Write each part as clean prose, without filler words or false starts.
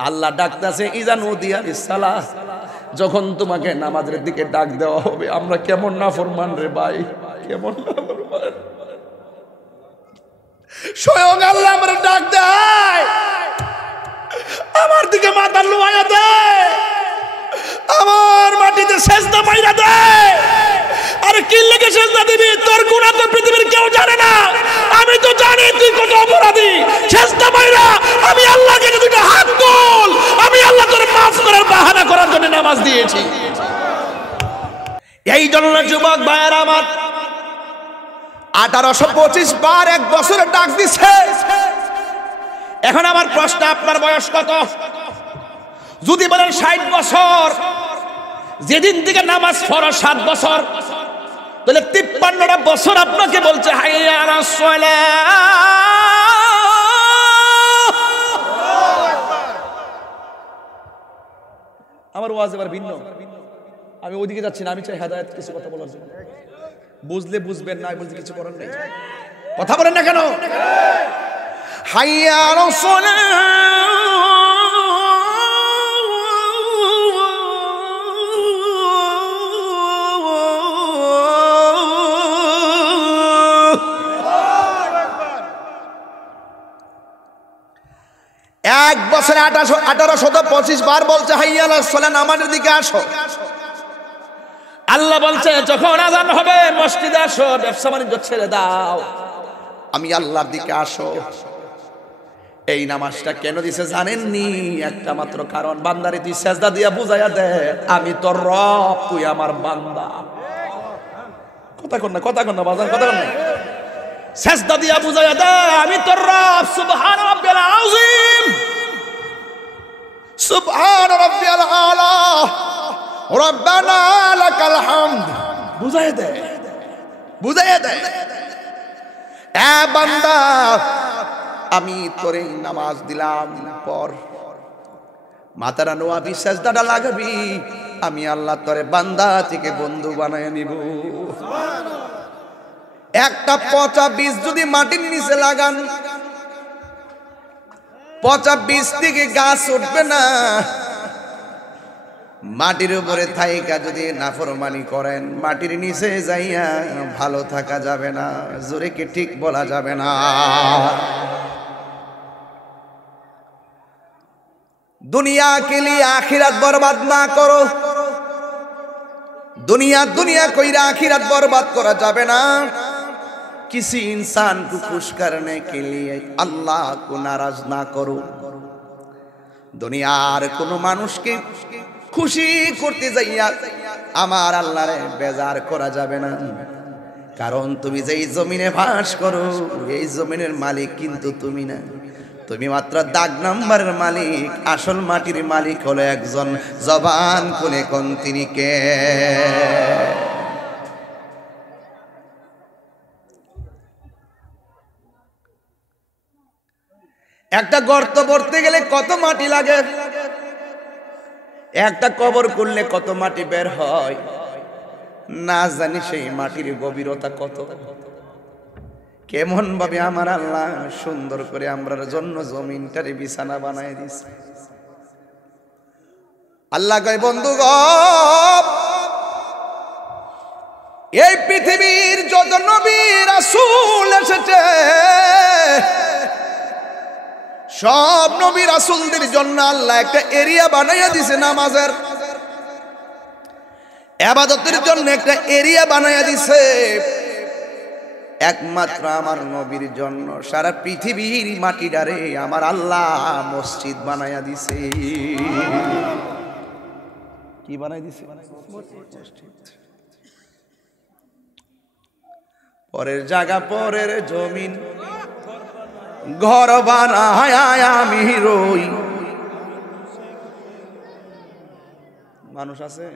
আল্লাহ ডাকতেছে ইজা নুদিয়া লিসসালাহ, যখন তোমাকে নামাজের দিকে ডাক দেওয়া হবে। আমরা কেমন নাফরমান রে ভাই, কেমন নাফরমান। স্বয়ং আল্লাহ আমরা ডাক দেয়, আমার দিকে মাথা লুয়াইয়া দেয়, আমার মাটিতে সেজদা মাইরা দেয়। আরে কি লেগে সেজদা দিবি? তোর গুনাহ তো পৃথিবীর কেউ জানে না, আমি তো জানি তুই কত অপরাধী। সেজদা মাইরা আমি আল্লাহকে দুটো হাত তোল, আমি আল্লাহ তোর মাফ করার বাহানা করার জন্য নামাজ দিয়েছি। এই জন্য যুবক ভাইয়েরা আমার 1825 বার এক বছরে ডাক দিছে। এখন আমার প্রশ্ন, আপনার বয়স কত? যদি বলেন 60 বছর, যেদিন থেকে নামাজ পড়ো 7 বছর, তাহলে 53টা বছর আপনাকে বলছে হাইয়া আলাস সালাহ। আমার ওয়াজ এবার ভিন্ন, আমি ওইদিকে যাচ্ছি না, আমি চাই হেদায়েত কিছু কথা বলার জন্য। বুঝলে বুঝবেন, না বুঝলে কিছু করার নেই। কথা বলেন না কেন? হাইয়া আলাস সালাহ, এক বছরে 1825 বার বলছে হাইয়া আলাস সালাহ, নামাজের দিকে আসো। আল্লাহ বলছে যখন আযান হবে মসজিদে আসো, ব্যবসা বাণিজ্য ছেড়ে দাও, আমি আল্লাহর দিকে আসো। এই নামাজটা কেন দিছে জানেননি? একটা মাত্র কারণ, বান্দারে তুই সেজদা দিয়া বুঝাইয়া দে আমি তোর রব, তুই আমার বান্দা। কথা কর না, কথা কর না বাজান, কথা কর না। সেজদা দিয়া বুঝাইয়া দে আমি তোর রব। সুবহান রাব্বিয়াল আযীম, সুবহান রাব্বিয়াল আলা, রব্বানা লাকাল হামদ। বুঝাইয়া দে, বুঝাইয়া দে এ বান্দা আমি তোরে নামাজ দিলাম, পর মাথারা নোয়াবি, সেজদাটা লাগাবি, আমি আল্লাহ তোরে বান্দা থেকে বন্ধু বানায় নিব। একটা পচা বীজ যদি মাটির নিচে লাগান, পচা বীজ থেকে গাছ উঠবে না। মাটির উপরে থাইকা যদি নাফরমানি করেন, মাটির নিচে যাইয়া ভালো থাকা যাবে না। জোরে কি ঠিক বলা যাবে না? দুনিয়া কে লিয়ে আখিরাত বরবাদ না করো। দুনিয়া দুনিয়া কইরা আখিরাত বরবাদ করা যাবে না। किसी इंसान को खुश करने के लिए अल्लाह को नाराज ना करो। দুনিয়ার কোন মানুষকে খুশি করতে যাইয়া আমার আল্লাহরে বেজার করা যাবে না। কারণ তুমি যেই জমিনে বাস করো, এই জমিনের মালিক কিন্তু তুমি না, তুমি মাত্র দাগ নাম্বারের মালিক। আসল মাটির মালিক হলো একজন, জবান খুলে কোন তিনি কে? একটা গর্ত ভরতে গেলে কত মাটি লাগে, একটা কবর করলে কত মাটি বের হয়, না জানি সেই মাটির গভীরতা কত। কেমন ভাবে আমার আল্লাহ সুন্দর করে আমরার জন্য জমিনটারে বিছানা বানায় দিছে। আল্লাহ কয় বন্ধুগণ, এই পৃথিবীর যত নবী রাসূল এসেছে, সব নবী রাসূলদের জন্য আল্লাহ একটা এরিয়া বানাইয়া দিছে, নামাজের ইবাদতের জন্য একটা এরিয়া বানাইয়া দিছে। একমাত্র আমার নবীর জন্য সারা পৃথিবীর মাটিটারে আমার আল্লাহ মসজিদ বানাইয়া দিছে। কি বানাই দিছে? পরের জায়গা, পরের জমিন, ঘর বানায় আমি রই। মানুষ আছে?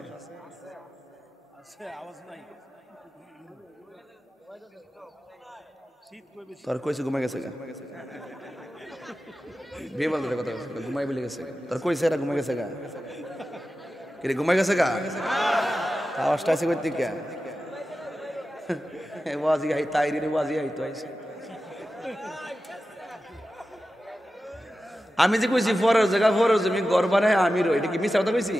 তোর কইছে ঘুমাই গেছে গা, কথা ঘুমাই বলে গেছে। তোর কইছে এরা ঘুমাই গেছে গা, কিরে ঘুমাই গেছে গা? আওয়াজটা আছে কইতে কে? ওয়াজি আই তাইরি ওয়াজি আই তো আইছে। আমি যে কইছি ফরের জায়গা ফরের জমি ঘর বানায় আমি রই, এটা কি মিছা কথা কইছি?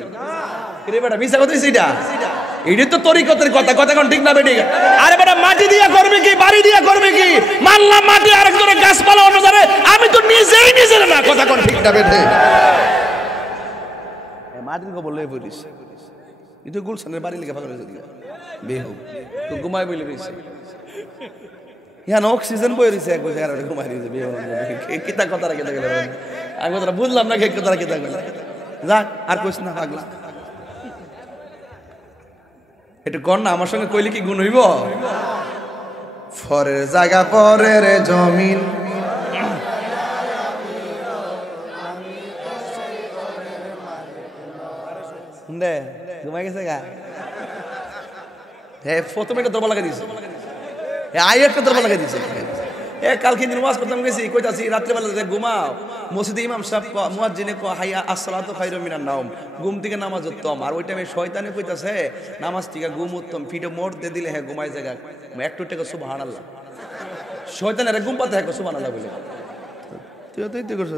রে বেটা মিছা কথা কইছি এটা? এটা তো তরিকতের কথা, কথা কোন ঠিক না বেটি? আরে বেটা মাটি দিয়া করবে কি, বাড়ি দিয়া করবে কি? মানলাম মাটি আরেকজনের গাছপালা অনুসারে, আমি তো নিজেই নিজের না, কথা কোন ঠিক না বেটি? মাটির খবর লয়ে পড়িস, এটা গুলশানের বাড়ি লিখে পাগল হয়েছে বেহু তো ঘুমাই বলে রয়েছে, ইয়ান অক্সিজেন বই রয়েছে এক বছর ঘুমাই রয়েছে বেহু। কিতা কথা রাখে গেল আমি কথা বুঝলাম না, কথা রাখে গেল যাক আর কইস না পাগলা। একটু কর না, আমার সঙ্গে কইলে কি গুণ হইব? ফরের জায়গা পরের জমিন, ঘুমাই গেছে গা। হ্যাঁ প্রথমে একটা দরবার লাগাই দিয়েছে, আই একটা দরবার লাগাই দিয়েছে। কালকে নামাজ পড়তাম গেছি, কইতাছি রাত্রেবেলা যে ঘুমাও, মসজিদে ইমাম সাহেব মুয়াজ্জিনে কয় হাইয়া আসসালাতু খায়রুম মিনান নাওম, ঘুম থেকে নামাজ উত্তম। আর ওই টাইমে শয়তানে কইতাছে নামাজ থেকে ঘুম উত্তম, ফিটে মোড় দিয়ে দিলে হ্যাঁ ঘুমাই জায়গা একটু টেকে সুবহানাল্লাহ। শয়তানের ঘুম পাতে হ্যাঁ সুবহানাল্লাহ বলে তুই করছো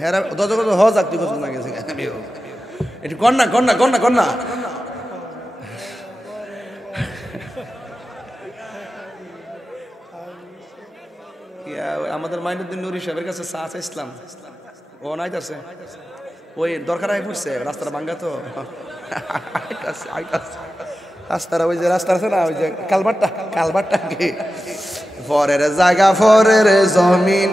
হ্যাঁ দজ হ যাক তুই করছো না গেছে একটু কর না, কর না, কর না, কর না। আমাদের মাইনুদ্দিন নুরি সাহেবের কাছে চা চাইছিলাম, ও নাইতাছে, ওই দরকার আই পড়ছে, রাস্তাটা ভাঙ্গা তো রাস্তাটা, ওই যে রাস্তা আছে না, ওই যে কালভারটা, কালভারটা কি ফরের জায়গা ফরের জমিন,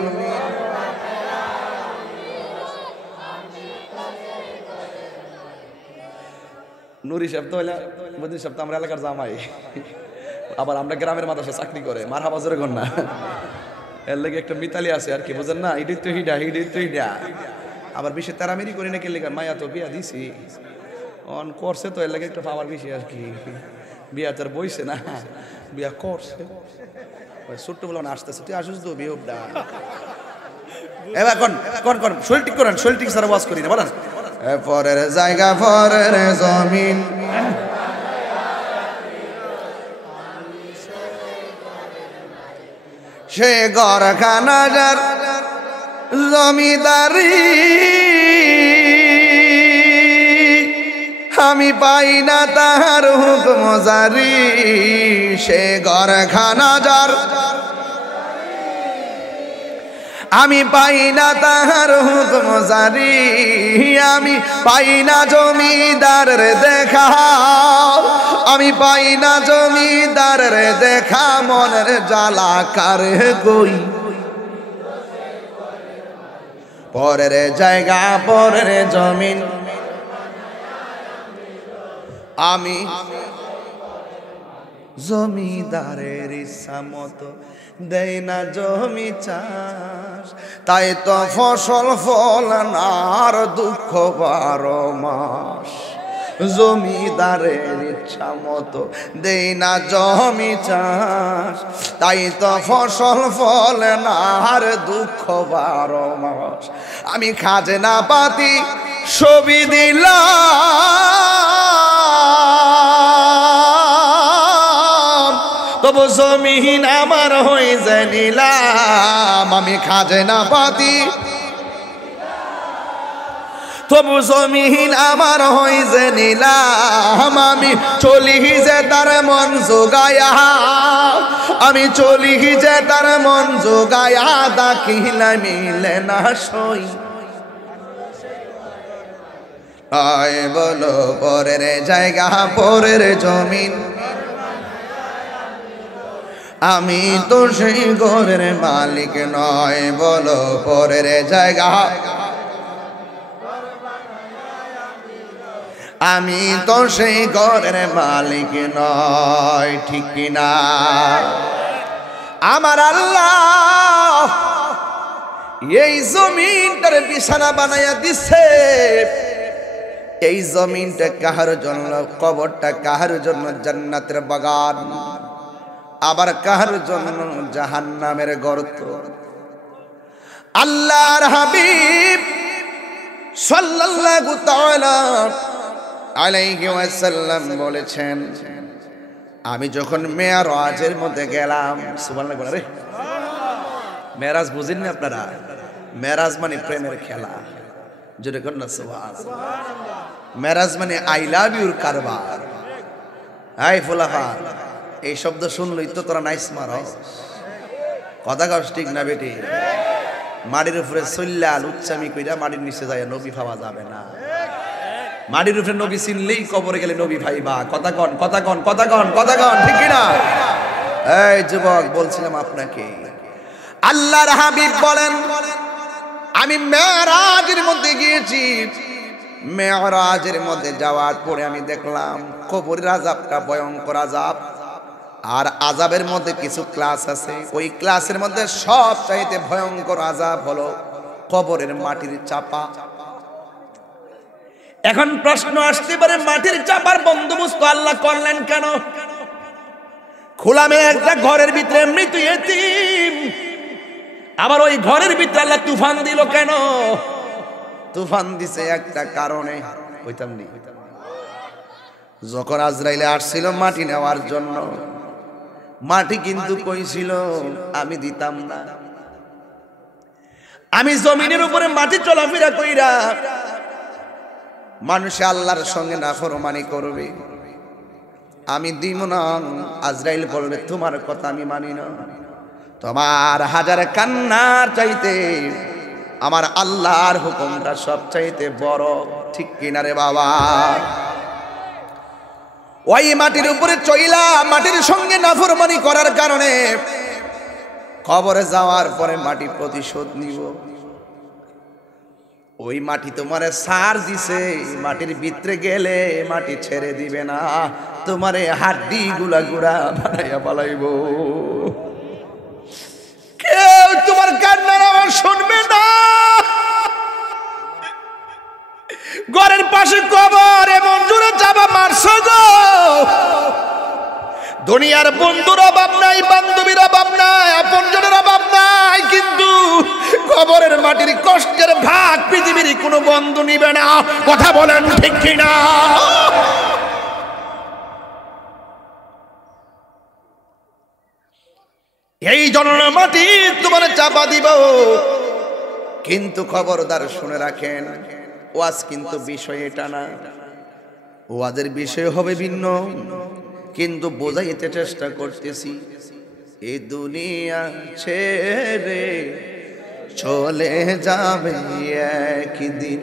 নুরি সাহেব তো হইলে মদিন সাহেব তো আমরা এলাকার জামাই, আবার আমরা গ্রামের মাদ্রাসায় চাকরি করে, মার হাবাজরে কর না, এর লেগে একটা মিতালি আছে আর কি, বুঝেন না? হিডি তো হিডা, হিডি তো হিডা, আবার বেশি তারামেরি করি না, কে লেগে মায়া তো বিয়া দিছি অন করছে তো, এর লেগে একটা পাওয়ার বেশি আর কি, বিয়া তোর বইছে না, বিয়া করছে ছোট্ট বলে আসতেছে, তুই আসিস তো বিয়োগটা এবার কন কন কন শরীর ঠিক করেন, শরীর ঠিক সারা ওয়াজ করি না বলেন। পরের জায়গা পরের জমিন, সে ঘরখানা যার জমিদারি, আমি পাই না তাহার হুকুম জারি, সে ঘরখানা যার আমি পাই না তাহার হুকুম জারি, আমি পাই না জমিদারের দেখা, আমি পাই না জমিদারের দেখা, মনের জ্বালা কারে কই, পরের জায়গা পরের জমিন, আমি জমিদারের ইচ্ছা মতো দেয় না জমি চাষ, তাই তো ফসল ফল না আর দুঃখ 12 মাস, জমিদারের ইচ্ছা মতো দেয় না জমি চাষ, তাই তো ফসল ফল না আর দুঃখ 12 মাস, আমি খাজনা পাতি ছবি দিলাম, তবু জমিন আমার হয়ে যায় নিলাম, আমি খাজনা পাতি তবু জমিন আমার হয়ে যে নিলাম, আমি চলি যে তার মন জোগায়া, আমি চলি যে তার মন জোগায়া, দাখিলা মিলে না সই, আয় বলো পরের জায়গা পরের জমিন, আমি তো সেই ঘরের মালিক নয়, বলো পরের জায়গা, আমি তো সেই ঘরের মালিক নয়, ঠিক কিনা? আমার আল্লাহ এই জমিনটার বিছানা বানাইয়া দিছে, এই জমিনটা কাহার জন্য, কবরটা কাহার জন্য জান্নাতের বাগান, আবার কাহার জন্য জাহান্নামের গর্ত। আল্লাহর হাবিব সাল্লাল্লাহু তাআলা আলাইহি ওয়াসাল্লাম বলেছেন, আমি যখন মেরাজের মধ্যে গেলাম, সুবহানাল্লাহ বলে রে, মেরাজ বুঝেন না আপনারা? মেরাজ মানে প্রেমের খেলা, যেটা কর না সুবহানাল্লাহ। মেরাজ মানে আই লাভ ইউর কারবার। হাই ফুলাফা, এই শব্দ শুনলই তো তোরা নাইস মারো, কথা কস ঠিক না বেটি? মাটির উপরে চল্লা লুচ্চামি কইরা মাটির নিচে যায় নবী পাওয়া যাবে না। মাটির উপরে নবী চিনলেই কবরে গেলে নবী ভাইবা। কথা কন, কথা কন, কথা কন, কথা কন, ঠিক কিনা? এই যুবক, বলছিলাম আপনাকে, আল্লাহর হাবিব বলেন, আমি মেরাজের মধ্যে গিয়েছি। মেরাজের মধ্যে যাওয়ার পরে আমি দেখলাম কবরের আযাবটা ভয়ঙ্কর আযাব। আর আযাবের মধ্যে কিছু ক্লাস আছে, ওই ক্লাসের মধ্যে সবচাইতে ভয়ঙ্কর আযাব হলো কবরের মাটির চাপা। এখন প্রশ্ন আসতে পারে, মাটির চাপার বন্দোবস্ত আল্লাহ করলেন কেন? খোলামে একটা ঘরের ভিতরে মৃত ইতিম, আবার ওই ঘরের ভিতরে আল্লাহ তুফান দিল কেন? তুফান দিছে একটা কারণে, কইতাম নি? যখন আজরাইলে আসছিল মাটি নেওয়ার জন্য, মাটি কিন্তু কইছিল আমি দিতাম না। আমি জমিনের উপরে মাটি চলাফেরা কইরা মানুষে আল্লাহর সঙ্গে নাফরমানি করবে, আমি দিব না। আজরাইল বলবে তোমার কথা আমি মানি না। তোমার হাজার কান্নার চাইতে আমার আল্লাহর হুকুমটা সবচাইতে বড়, ঠিক কিনা রে বাবা? ওই মাটির উপরে চইলা মাটির সঙ্গে নাফরমানি করার কারণে কবরে যাওয়ার পরে মাটি প্রতিশোধ নিব। ওই মাটি তোমারে সার দিছে, মাটির ভিতরে গেলে মাটি ছেড়ে দিবে না, তোমারে হাড্ডি গুলা গুড়া বানাইয়া পালাইব। কেউ তোমার কান্নার আওয়াজ শুনবে না। ঘরের পাশে কবর, এমন জোরে চাপা মারছো গো, দুনিয়ার বন্ধুর অভাব নাই, বান্ধবীর অভাব নাই, আপনজনের অভাব নাই, কিন্তু কবরের মাটির কষ্টের ভাগ পৃথিবীর কোনো বন্ধু নিবে না। কথা বলেন ঠিক কিনা? এই জন্য মাটি তোমার চাপা দিব, কিন্তু খবরদার শুনে রাখেন, ওয়াজ কিন্তু বিষয় এটা না, ওয়াজের বিষয় হবে ভিন্ন, কিন্তু বোঝাইতে চেষ্টা করতেছি। এই দুনিয়া ছেড়ে চলে যাবে একদিন,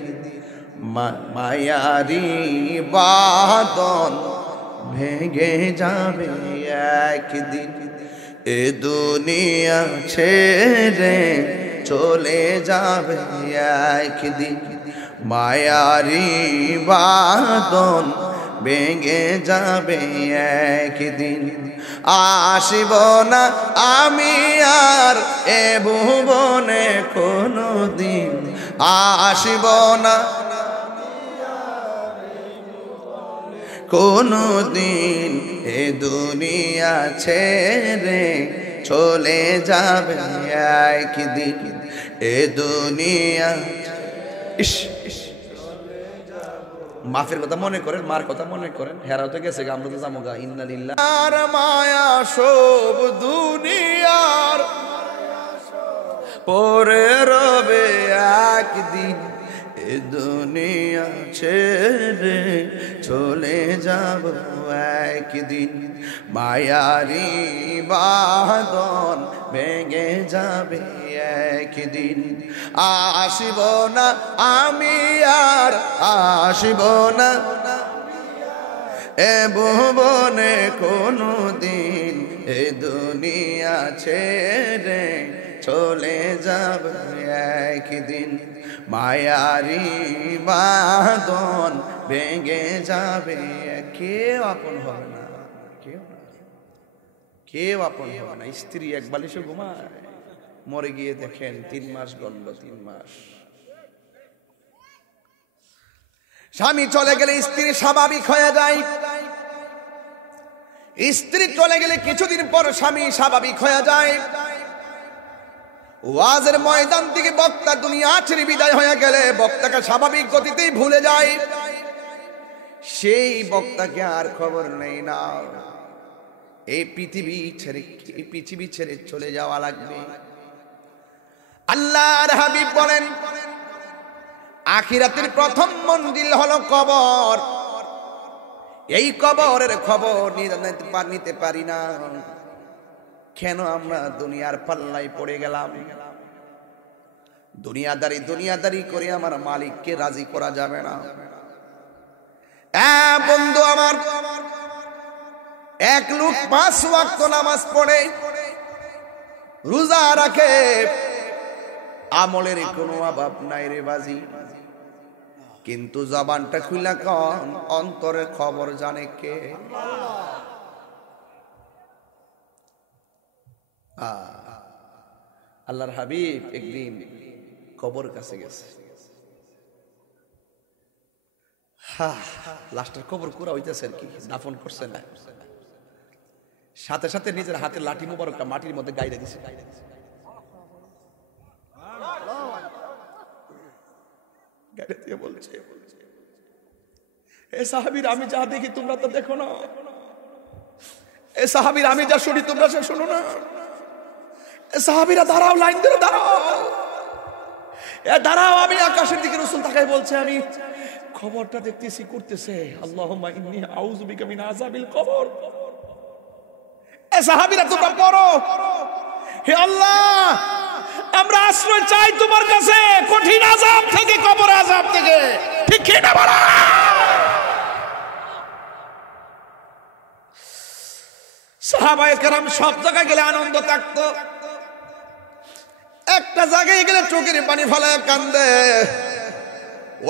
মায়ারি বাঁধন ভেঙে যাবে একদিন। এ দুনিয়া ছেড়ে চলে যাবে একদিন, মায়ারি বাঁধন ভেঙে যাবে একদিন। আসিব না আমি আর এ ভুবনে কোনদিন, আসিব না কোনদিন, এ দুনিয়া ছেড়ে চলে যাবে একদিন। এ দুনিয়া, ইস ইস, মাফের কথা মনে করেন, মার কথা মনে করেন, হেরাও তো গেছে, আমরা তো যাবো গা। ইন্না লিল্লাহ। আর মায়া সব দুনিয়ার পরে রবে একদিন, এ দুনিয়া ছেড়ে চলে যাব একদিন, মায়ারি বাঁধন ভেঙে যাবে একদিন। আসিব না আমি আর, আসিব না এ ভুবনে কোনদিন, এ দুনিয়া ছেড়ে চলে যাব একদিন, মায়ারি বাঁধন ভেঙে যাবে। কেউ আপন হবে না, কেউ না, কেউ আপন হবে না। স্ত্রী এক বালিশে ঘুমায়, মরে গিয়ে দেখেন 3 মাস গন্ড, 3 মাস। স্বামী চলে গেলে স্ত্রী স্বাভাবিক হয়ে যায়, স্ত্রী চলে গেলে কিছুদিন পর স্বামী স্বাভাবিক হয়ে যায়। ওয়াজের ময়দান থেকে বক্তা দুনিয়া ছেড়ে বিদায় হয়ে গেলে বক্তাকে স্বাভাবিক গতিতেই ভুলে যায়, সেই বক্তাকে আর খবর নেই না। এই পৃথিবী ছেড়ে চলে যাওয়া লাগবে। আল্লাহর হাবিব বলেন আখিরাতের প্রথম মন্জিল হলো কবর। এই কবরের খবর নিতে পারি না কেন? আমরা দুনিয়ার পাল্লায় পড়ে গেলাম। দুনিয়াদারি করে আমার মালিককে রাজি করা যাবে না। বন্ধু আমার, এক লোক 5 ওয়াক্ত নামাজ পড়ে, রোজা রাখে, আমলের কোনো অভাব নাই রে বাজি, কিন্তু জবানটা খুইলা কন অন্তরের খবর জানে কে? আল্লাহর হাবিব একদিন কবর কাছে গেছে। লাস্টের কবর কুড়া হইতেছে আর কি, দাফন করছে না। সাথে সাথে নিজের হাতের লাঠি মুবারকটা মাটির মধ্যে গাইড়ে দিছে। বলছে, এ সাহাবীর আমি যা দেখি তোমরা তো দেখো না, এ সাহাবীর আমি যা শুনি তোমরা সে শোনো না। এ সাহাবীরা দাঁড়াও, লাইন ধরে দাঁড়াও, এ দাঁড়াও। আমি আকাশের দিকে রাসূল তাকায় বলছে, আমি খবরটা দেখতেছি করতেছে আল্লাহুম্মা ইন্নী আউযু বিকা মিন আযাবিল কবর। এ সাহাবীরা তোমরা পড়ো, হে আল্লাহ আমরা আশ্রয় চাই তোমার কাছে কঠিন আযাব থেকে, কবর আযাব থেকে। ঠিক কি না বলো? সাহাবায়ে কেরাম সব জায়গায় গেলে আনন্দ থাকতো, একটা জায়গায় গেলে চোখের পানি ফেলায় কান্দে।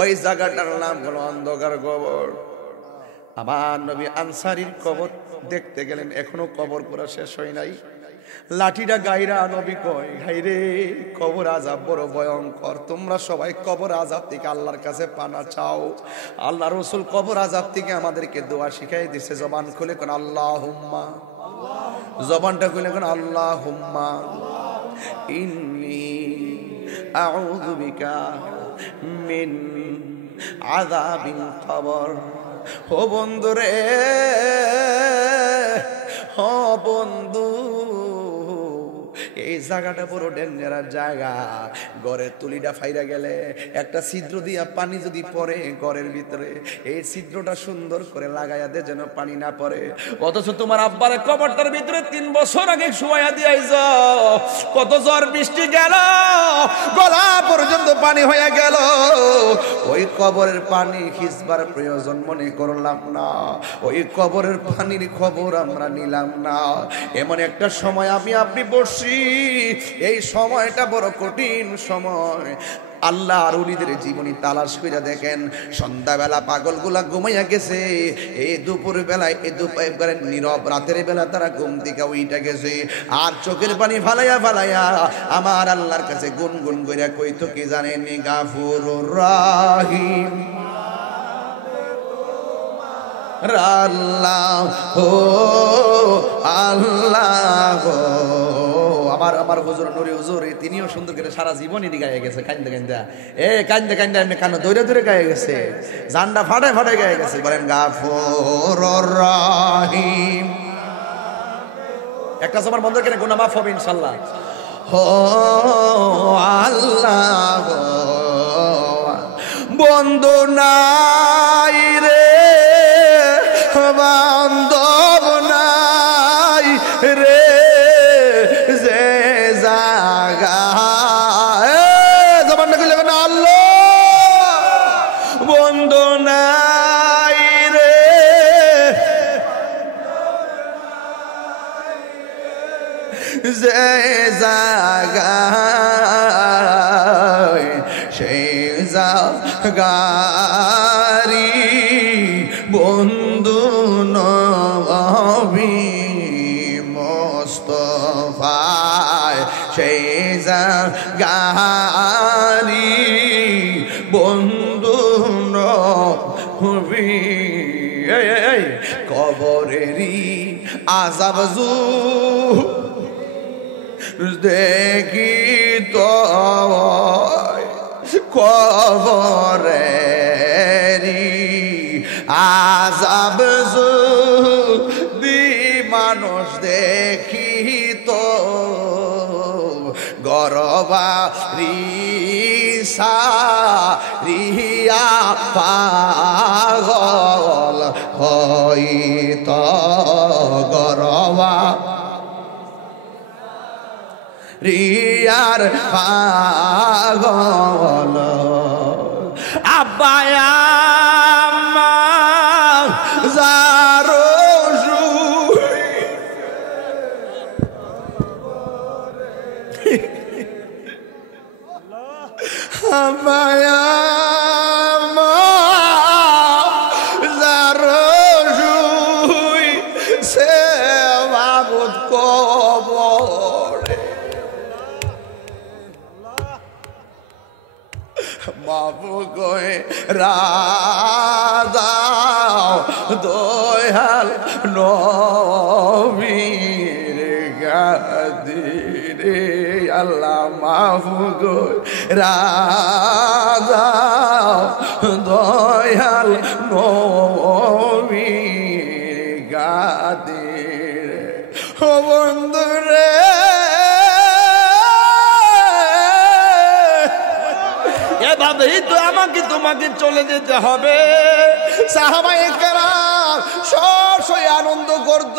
ওই জায়গাটার নাম হলো অন্ধকার কবর। আমার নবী আনসারীর কবর দেখতে গেলেন, এখনো কবর পুরা শেষ হয় নাই। লাঠিটা গাইরা নবী কয়, হাইরে কবর আযাব বড় ভয়ঙ্কর, তোমরা সবাই কবর আযাব থেকে আল্লাহর কাছে পানা চাও। আল্লাহ রাসূল কবর আযাব থেকে আমাদেরকে দোয়া শিখাই দিয়েছে। জবান খুলে কোন আল্লাহুম্মা, জবানটা খুলে কোন আল্লাহুম্মা ইন্নী আউযু বিকা মিন আযাবিল কবর। ও বন্ধু রে, ও বন্ধু, এই জায়গাটা বড় ডেঞ্জারাস জায়গা। ঘরের তুলিটা ফাইরা গেলে একটা ছিদ্র দিয়া পানি যদি পড়ে ঘরের ভিতরে, এই ছিদ্রটা সুন্দর করে লাগাইয়া দে যেন পানি না পড়ে। অথচ তোমার আব্বার কবরটার ভিতরে 3 বছর আগে শুয়াইয়া দিয়াইছ, কত ঝড় বৃষ্টি গেল, গলা পর্যন্ত পানি হয়ে গেল। ওই কবরের পানি খিসবার প্রয়োজন মনে করলাম না, ওই কবরের পানির খবর আমরা নিলাম না। এমন একটা সময় আমি আপনি বসছি, এই সময়টা বড় কঠিন সময়। আল্লাহ আর উলিদের জীবনী তালাশ করে দেখেন, সন্ধ্যাবেলা পাগলগুলা ঘুমাইয়া গেছে, এই দুপুর বেলায় একবারে নীরব রাতের বেলা তারা ঘুম থেকে উইটা গেছে। আর চোখের পানি ফালাইয়া ফালাইয়া আমার আল্লাহর কাছে গুনগুন করে কইতো কি জানেন, গাফুরুর রাহিম আল্লাহ ও আল্লাহ। আমার হুজুর নুরি হুজুর তিনিও সুন্দর করে সারা জীবনই গায়ে গেছে, কান্দে কান্দা কান্দে কান্দে এমনি কান্না দৌড়ে দৌড়ে গায়ে গেছে, জানটা ফাটে ফাটে গায়ে গেছে। বলেন গাফুরুর রাহিম। একটা সময় বন্ধ করে গুনাহ মাফ হবে ইনশাআল্লাহ। ও আল্লাহ বন্ধু নাই রে, বান্ধব নাই রে, যে জাগা জবানটা খুলে না আল্লাহ বন্ধু নাই রে, যে জাগা সেই জাগারি বন্ধু নবী মোস্তফায়, সেই জাগারি বন্ধু নবী। কবরেরই আযাব দেখি তো কবরেরই আযাব যদি মানুষ দেখি তো গরবা রিসা রিয়া পাগল হইত গরবা রিয়ার পাগল আব্বায়া মায়া জারুই সে মাবুদ কবরে মাবুদ গয়ে রাদাও দয়াল নবীর গাদিরে আল্লাহ মাবুদ রাজা দয়াল নবীর গাদির ও বন্ধুরে এভাবেই তো আমাকে তোমাকে চলে যেতে হবে। সাহাবায়ে কেরাম সব আনন্দ করত,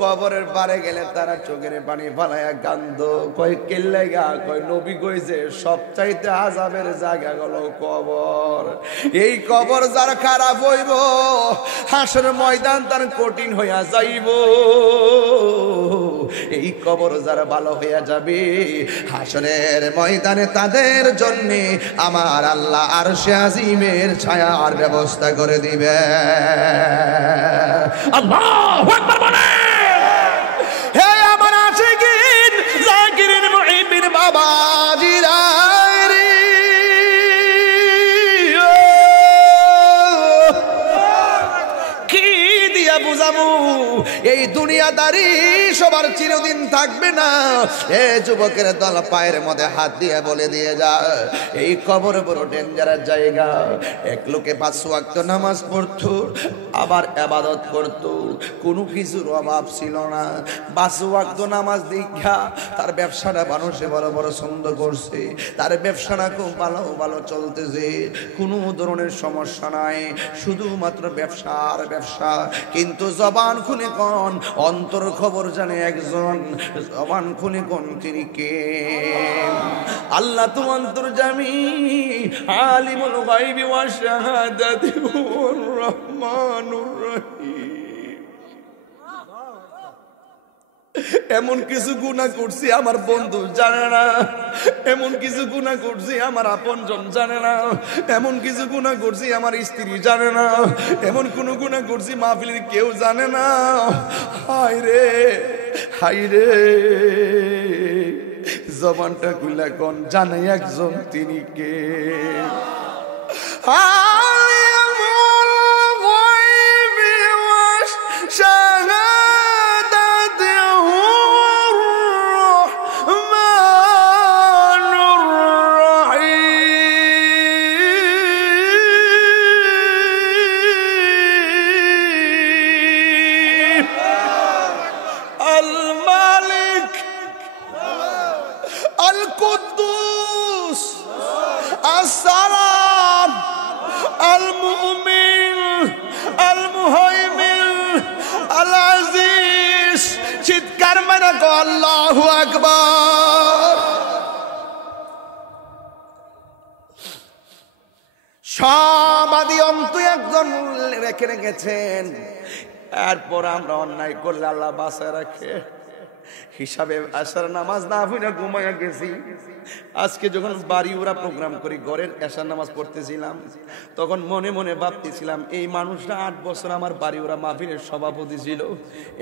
কবরের পারে গেলে তারা চোখের পানি ফালাইয়া কান্দ। কয় কিল্লাইগা, কয় নবী কইছে সবচাইতে আযাবের জায়গা হলো কবর। এই কবর যার খারাপ হইব হাসরের ময়দান তার কঠিন হইয়া যাইব। এই কবর যারা ভালো হইয়া যাবে হাসরের ময়দানে তাদের জন্য আমার আল্লাহ আরশে আজিমের ছায়ার ব্যবস্থা করে দিবে। আল্লাহু আকবার বলে। হে আমার আশিকিন জাকিরিন মুহিবিন বাবাজিরা রে, কি দিয়া বুঝাবো এই দুনিয়াদারি সবার চিরদিন থাকবে না। এ যুবকের দল পায়ের মধ্যে হাত দিয়ে বলে দিয়ে যা, এই কবর বড় ডেঞ্জারাস জায়গা। এক লোকে 5 ওয়াক্ত নামাজ পড়তো, আবার ইবাদত করতো, কোনো কিছুর অভাব ছিল না। 5 ওয়াক্ত নামাজ দীক্ষা তার ব্যবসাটা মানুষে বড় বড় ছন্দ করছে, তার ব্যবসাটা খুব ভালো ভালো চলতেছে, কোনো ধরনের সমস্যা নাই, শুধুমাত্র ব্যবসার ব্যবসা। কিন্তু জবান খুনে কোন অন্তর খবর জানে একজন, জবান খুনে কোন তিনি কে? আল্লাহ তো অন্তর্যামী, আলিমুল গায়বি ওয়াশ শাহাদাতি ওয়ার রহমানুর রহিম। এমন কিছু গুনাহ করছি আমার বন্ধু জানে না, এমন কিছু গুনাহ করছি আমার আপনজন জানে না, এমন কিছু গুনাহ করছি আমার স্ত্রী জানে না, এমন কোন গুনাহ করছি মাহফিলের কেউ জানে না। হায় রে হায় রে, জবানটা খুলে কোন জানে একজন তিনি কে? চিৎকার মেরে গো আল্লাহু আকবার। সমাধি অন্ত একজন রেখে রেখেছেন, এরপর আমরা অন্যায় করলে আল্লাহ বাঁচায় রাখে। হিসাবে আশার নামাজ না পড়ে ঘুমাইয়া গেছি। আজকে যখন বাড়ি ওরা প্রোগ্রাম করি, ঘরের আশার নামাজ পড়তেছিলাম, তখন মনে মনে ভাবতেছিলাম এই মানুষটা 8 বছর আমার বাড়ি ওরা মাহফিলের সভাপতি ছিল,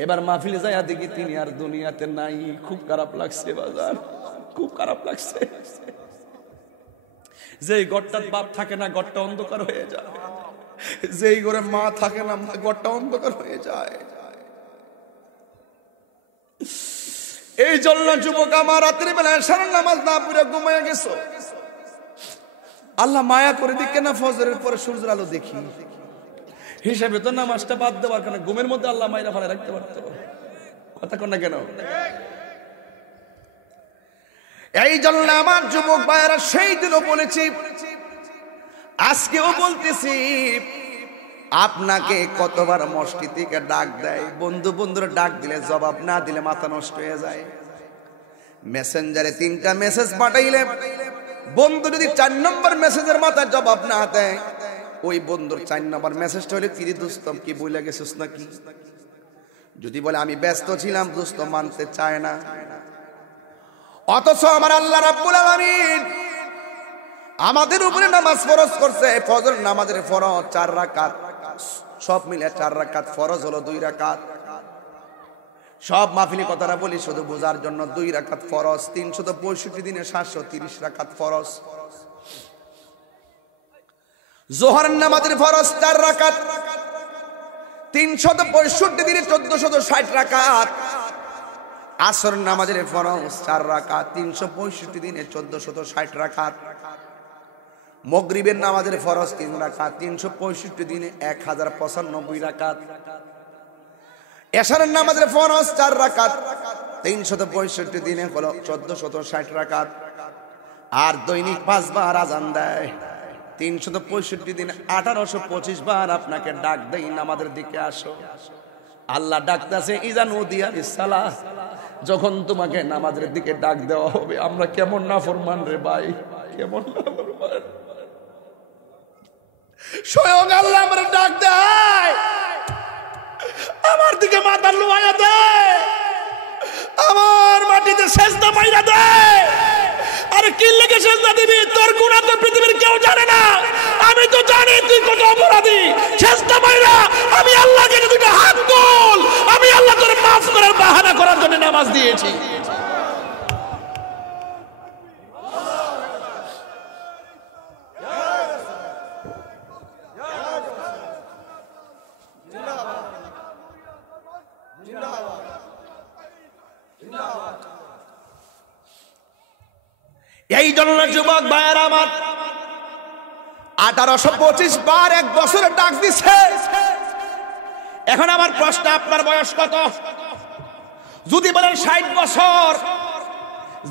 এবার মাহফিলে যাইয়া দেখি তিনি আর দুনিয়াতে নাই। খুব খারাপ লাগছে বাজার, খুব খারাপ লাগছে। যেই ঘরটার বাপ থাকে না ঘরটা অন্ধকার হয়ে যায়, যেই ঘরে মা থাকে না ঘরটা অন্ধকার হয়ে যায়। এই জন্য যুবক আমার রাত্রি বেলা সারা নামাজ না পড়ে ঘুমাইয়া গেছো, আল্লাহ মায়া করে দিকে না ফজরের পরে সূর্যের আলো দেখি। হিসাবে তো নামাজটা বাদ দেওয়ার কারণে ঘুমের মধ্যে আল্লাহ মায়েরা ফেলে রাখতে পারতো। কথা কন না কেন? এই জন্য আমার যুবক ভাইয়েরা সেই দিনও বলেছি, আজকেও বলতেছি, আপনাকে কতবার মসজিদ থেকে ডাক দেয়, বন্ধুরা ডাক দিলে জবাব না দিলে মাথা নষ্ট হয়ে যায়। মেসেঞ্জারে 3টা মেসেজ পাঠাইলে বন্ধু যদি 4 নম্বর মেসেজের মাথায় জবাব না দেয়, ওই বন্ধুর 4 নম্বর মেসেজটা হলে কি দোস্ত কি বলে গেছিস নাকি। যদি বলে আমি ব্যস্ত ছিলাম, দোস্ত মানতে চায় না। অথচ আমার আল্লাহ রাব্বুল আলামিন আমাদের উপরে নামাজ ফরজ করছে। ফজর নামাজের ফরজ 4 রাকাত, সব মিলে 4 রাকাত, ফরজ হলো 2 রাকাত। সব মাহফিলি কথাটা বলি শুধু বোঝার জন্য। 2 রাকাত ফরজ, 365 দিনে 730 রাকাত ফরজ। যোহর নামাজের ফরজ 4 রাকাত, 365 দিনে 1460 রাকাত। আসর নামাজের ফরজ 4 রাকাত, 365 দিনে 1460 রাকাত। মাগরিবের নামাজের ফরজ 3 রাকাত, 365 দিনে 1095 রাকাত। এশারের নামাজের ফরজ 4 রাকাত, 365 দিনে হলো 1460 রাকাত। আর দৈনিক 5 বার আজান দেয়, 365 দিনে 1825 বার আপনাকে ডাক দেই নামাজের দিকে আসো। আল্লাহ ডাকতেছে ইজা নুদিয়া লিসসালাহ, যখন তোমাকে নামাজের দিকে ডাক দেওয়া হবে। আমরা কেমন নাফরমান রে ভাই, কেমন নাফরমান। স্বয়ং আল্লাহ আমরা ডাক দেয়, আমার দিকে মাথা লুয়াইয়া দেয়, আমার মাটিতে সেজদা মাইরা দেয়। আরে কি লেগে সেজদা দিবি? তোর গুনাহ তো পৃথিবীর কেউ জানে না, আমি তো জানি তুই কত অপরাধী। সেজদা মাইরা আমি আল্লাহকে দুটো হাত তোল, আমি আল্লাহ তোরে মাফ করার বাহানা করার জন্য নামাজ দিয়েছি। এই জন্য যুবক ভাইয়েরা আমার 1825 বার 1 বছরে ডাক দিছে। এখন আমার প্রশ্ন, আপনার বয়স কত? যদি বলেন 60 বছর,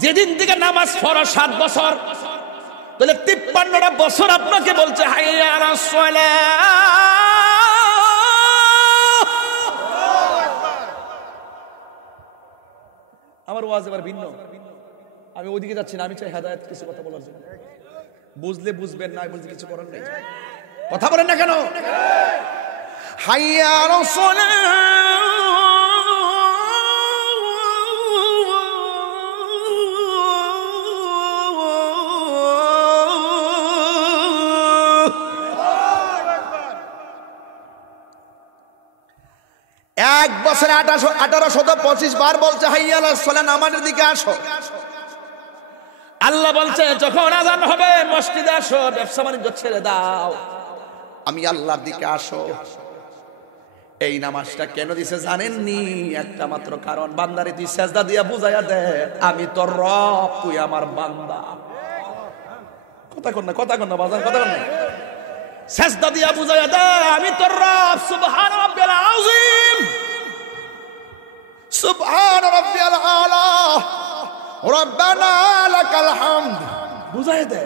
যেদিন থেকে নামাজ পড়া 7 বছর, তাহলে 53টা বছর আপনাকে বলছে হাইয়া আলাস সালাহ। আমার ওয়াজ এবার ভিন্ন, আমি ওইদিকে যাচ্ছি না, আমি চাই হেদায়েত কিছু কথা বলার জন্য। বুঝলে বুঝবেন, না বুঝলে কিছু করার নেই। কথা বলেন না কেন? হাইয়া আলাস সালাহ, এক বছরে 1825 বার বলছে হাইয়া আলাস সালাহ, নামাজের দিকে আসো। আল্লাহ বলছে যখন আযান হবে মসজিদে আসো, ব্যবসা বাণিজ্য ছেড়ে দাও, আমি আল্লাহর দিকে আসো। এই নামাজটা কেন দিছে জানেননি? একটা মাত্র কারণ, বান্দারে তুই সেজদা দিয়া বুঝাইয়া দে আমি তোর রব, তুই আমার বান্দা। কথা কর না, কথা কর না বাজান, কথা কর না। সেজদা দিয়া বুঝাইয়া দে আমি তোর রব। সুবহান রাব্বিল আযীম, সুবহান রাব্বিল আলা, রব্বানা লাকাল হামদ। বুঝাইয়া দে,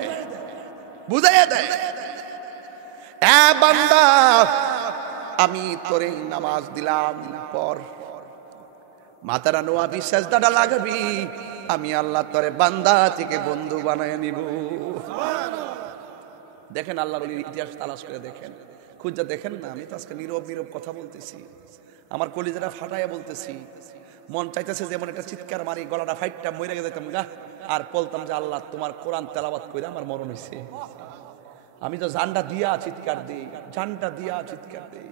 বুঝাইয়া দে এ বান্দা আমি তোরে নামাজ দিলাম, পর মাথারা নোয়াবি, সেজদাটা লাগাবি, আমি আল্লাহ তোরে বান্দা থেকে বন্ধু বানায় নিব। দেখেন আল্লাহর ওলির ইতিহাস তালাশ করে দেখেন, খুঁজে দেখেন না। আমি তো আজকে নীরব কথা বলতেছি, আমার কলিজাটা ফাটাইয়া বলতেছি। মন চাইতেছে যেমন একটা চিৎকার মারি, গলাটা ফাইটটা মরে যেতাম গা, আর বলতাম যে আল্লাহ তোমার কোরআন তেলাওয়াত করে আমার মরণ হয়েছে। আমি তো জানটা দিয়া চিৎকার দিই, জানটা দিয়া চিৎকার দিই।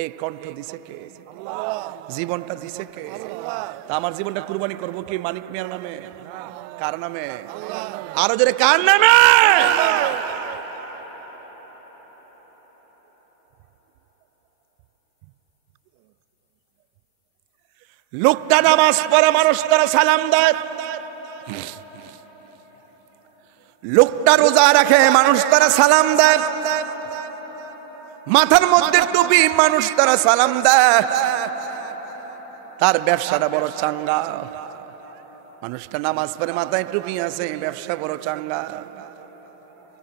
এই কণ্ঠ দিছে কে? জীবনটা দিছে কে? তা আমার জীবনটা কুরবানি করব কি মানিক মিয়ার নামে? কার নামে? আরো জোরে কার নামে? লোকটা নামাজ পড়ে, মানুষ তারা সালাম দেয়। লোকটা রোজা রাখে, মানুষ তারা সালাম দেয়। মাথার মধ্যে টুপি, মানুষ তারা সালাম দেয়। তার ব্যবসাটা বড় চাঙ্গা, মানুষটা নামাজ পড়ে, মাথায় টুপি আছে, ব্যবসা বড় চাঙ্গা,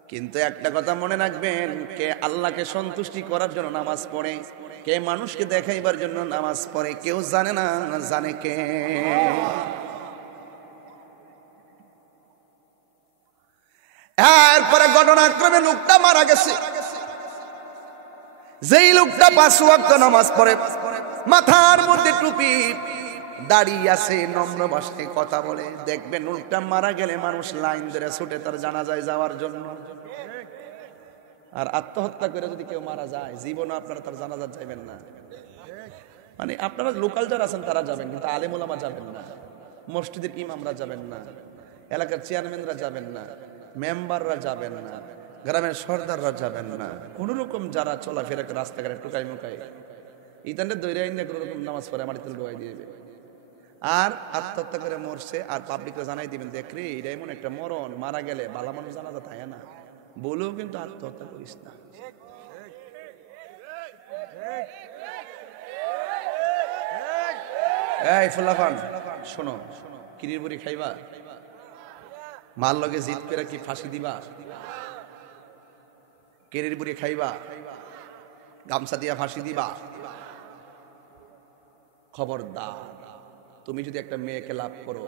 কিন্তু একটা কথা মনে রাখবেন, কে আল্লাহকে সন্তুষ্টি করার জন্য নামাজ পড়ে, কে মানুষকে দেখাইবার জন্য নামাজ পড়ে, কেউ জানে না, জানে কে। এরপরে ঘটনাক্রমে লোকটা মারা গেছে। যেই লোকটা 5 ওয়াক্ত নামাজ পড়ে, মাথার মধ্যে টুপি, দাড়ি আছে, নম্র ভাষায় কথা বলে, দেখবেন লোকটা মারা গেলে মানুষ লাইন ধরে ছুটে তার জানাজায় যাওয়ার জন্য। আর আত্মহত্যা করে যদি কেউ মারা যায়, জীবনে আপনারা তার জানাজা যাবেন না। মানে আপনারা লোকাল যারা আছেন তারা যাবেন, কিন্তু আলেম ওলামা যাবেন না, মসজিদের ইমামরা যাবেন না, এলাকার চেয়ারম্যানরা যাবেন না, মেম্বাররা যাবেন না, গ্রামের সর্দাররা যাবেন না। কোন রকম যারা চলাফেরা রাস্তাঘাটে টুকাই মুকাই ইতানটা দৈরে আইন কোন রকম নামাজ পড়ে আমার তেল ডোয়াই দিয়ে আর আত্মহত্যা করে মরছে, আর পাবলিকরা জানাই দিবেন, দেখ রে এটা এমন একটা মরণ, মারা গেলে বালা মানুষ জানাজা থাকে না, বলেও কিন্তু আত্মহত্যা করিস না। এই ফুল্লাফান শোনো, কিরির বুড়ি খাইবা, মার লগে জিদ করে কি ফাঁসি দিবা, কেরির বুড়ি খাইবা, গামছা দিয়া ফাঁসি দিবা, খবরদার। তুমি যদি একটা মেয়েকে লাভ করো,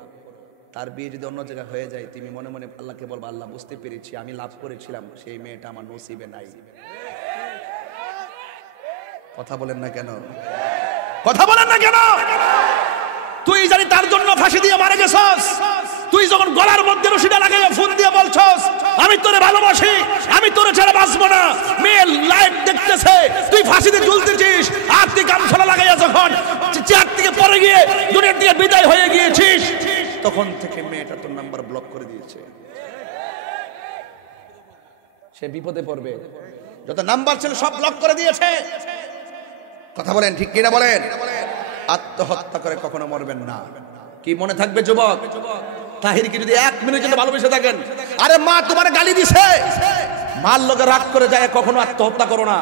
তার বিয়ে যদি অন্য জায়গায় হয়ে যায়, তুমি মনে মনে আল্লাহকে বলবা, আল্লাহ বুঝতে পেরেছি আমি লাভ করেছিলাম, সেই মেয়েটা আমার নসিবে নাই। কথা বলেন না কেন? কথা বলেন না কেন? তুই জানি তার জন্য ফাঁসি দিয়ে মারা গেছস, তুই যখন গলার মধ্যে রশিটা লাগাইয়া ফোন দিয়ে বলছস আমি তোরে ভালোবাসি, আমি তোরে ছাড়া বাঁচবো না, মেয়ে লাইভ দেখতেছে, তুই ফাঁসিতে ঝুলতেছিস, আর তুই গামছড়া লাগাইয়া যখন চেয়ার থেকে পড়ে গিয়ে দুনিয়ার থেকে বিদায় হয়ে গিয়েছিস, তখন থেকে মেয়েটা তোর নাম্বার ব্লক করে দিয়েছে। সে বিপদে পড়বে, যত নাম্বার ছিল সব ব্লক করে দিয়েছে। কথা বলেন ঠিক কিনা বলেন? আত্মহত্যা করে কখনো মরবেন না। কি মনে থাকবে যুবক? তাহিরকে যদি 1 মিনিট জন্য ভালোবেসে থাকেন, আরে মা তোমার গালি দিছে, মার লোকে রাগ করে যায়, কখনো আত্মহত্যা করো না।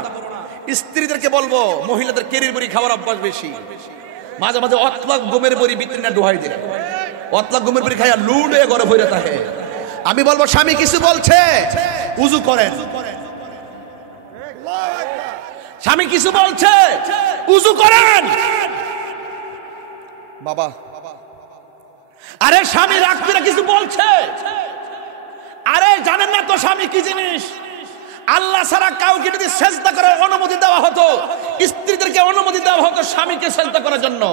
স্ত্রীদেরকে বলবো, মহিলাদের কেরির বড়ি খাওয়ার অভ্যাস বেশি, মাঝে মাঝে অতলাক গমের বড়ি বিক্রি না ডুহাই দেয়, অতলাক গমের বড়ি খাইয়া লুডে ঘরে ভরে থাকে। আমি বলবো স্বামী কিছু বলছে, উজু করেন। স্বামী কিছু বলছে, উজু করেন। বাবা, আরে স্বামী রাগ করে কিছু বলছে, আরে জানেন না তো স্বামী কি জিনিস? আল্লাহ ছাড়া কাউকে যদি সেজদা করার অনুমতি দেওয়া হতো, স্ত্রীদেরকে অনুমতি দেওয়া হতো স্বামীকে সেজদা করার জন্য।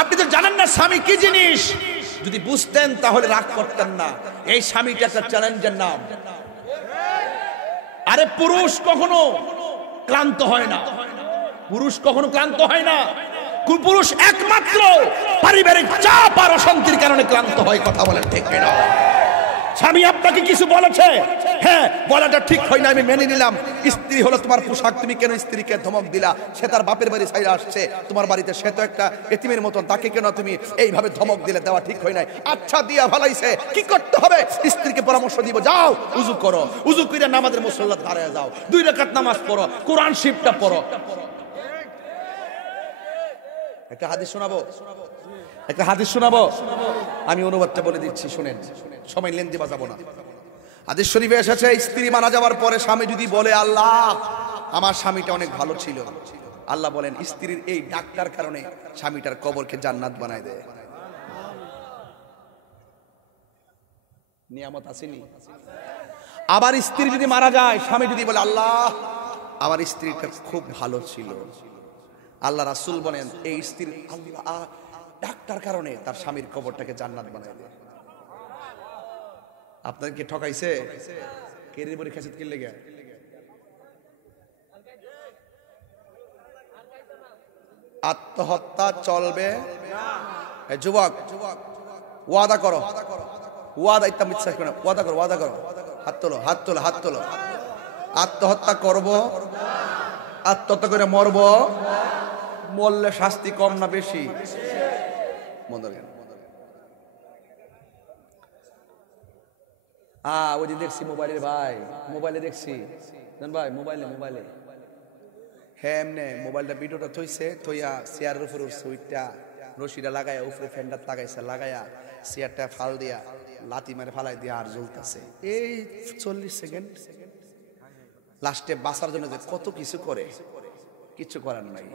আপনি তো জানেন না স্বামী কি জিনিস। যদি বুঝতেন তাহলে রাগ করতেন না। এই স্বামীটা একটা চ্যালেঞ্জের নাম। আরে পুরুষ কখনো ক্লান্ত হয় না, পুরুষ কখনো ক্লান্ত হয় না। পুরুষ একমাত্র পারিবারিক চাপ আর অশান্তির কারণে ক্লান্ত হয়। কথা বলেন ঠিক কিনা? স্বামী আপনাকে কিছু বলেছে, হ্যাঁ বলাটা ঠিক হয় না, আমি মেনে নিলাম। স্ত্রী হলো তোমার পোশাক, তুমি কেন স্ত্রীকে ধমক দিলা? সে তার বাপের বাড়ি ছাইরা আসছে তোমার বাড়িতে, সে তো একটা এতিমের মতন, তাকে কেন তুমি এইভাবে ধমক দিলে? দেওয়া ঠিক হয় নাই। আচ্ছা দিয়া ভালাইছে, কি করতে হবে? স্ত্রীকে পরামর্শ দিব, যাও উজু করো, উজু করে নামাজের মুসল্লাত দাঁড়ায় যাও, 2 রাকাত নামাজ পড়ো, কোরআন শরীফটা পড়ো। একটা হাদিস শোনাবো, একটা হাদিস শোনাবো, আমি অনুবাদটা বলে দিচ্ছি শুনেন, সময় লেন দিবা যাবো না। হাদিস শরীফে এসেছে, স্ত্রী মারা যাওয়ার পরে স্বামী যদি বলে, আল্লাহ আমার স্বামীটা অনেক ভালো ছিল, আল্লাহ বলেন স্ত্রীর এই ডাক্তার কারণে স্বামীটার কবরকে জান্নাত বানায় দেয়। নিয়ামত আসেনি? আবার স্ত্রী যদি মারা যায়, স্বামী যদি বলে, আল্লাহ আমার স্ত্রীটা খুব ভালো ছিল, আল্লাহ রাসূল বলেন এই স্ত্রীর আল্লাহ ডাক্তার কারণে তার স্বামীর কবরটাকে জান্নাত বানায় দেয়। আপনাদেরকে ঠকাইছে? কেরির বড়ি খাইছে কি লেগে? আত্মহত্যা চলবে না। যুবক ওয়াদা করো, ওয়াদা ইত্যাম বিশ্বাস করো, ওয়াদা করো, ওয়াদা করো, হাত তোলো, হাত তোলো, হাত তোলো। আত্মহত্যা করব, আত্মহত্যা করে মরব, মরলে শাস্তি কম না বেশি? ওই যে দেখছি মোবাইলের, ভাই মোবাইলে দেখছি ভাই, মোবাইলে মোবাইলে হ্যাঁ এমনি মোবাইলটা ভিডিওটা থইছে, থইয়া চেয়ারের উপরে উঠছে, ওইটা রশিটা লাগাইয়া উপরে ফ্যানটা লাগাইছে, লাগাইয়া চেয়ারটা ফাল দিয়া লাথি মারে ফালাই দিয়া আর জ্বলতেছে এই 40 সেকেন্ড। লাস্টে বাঁচার জন্য যে কত কিছু করে, কিছু করার নাই,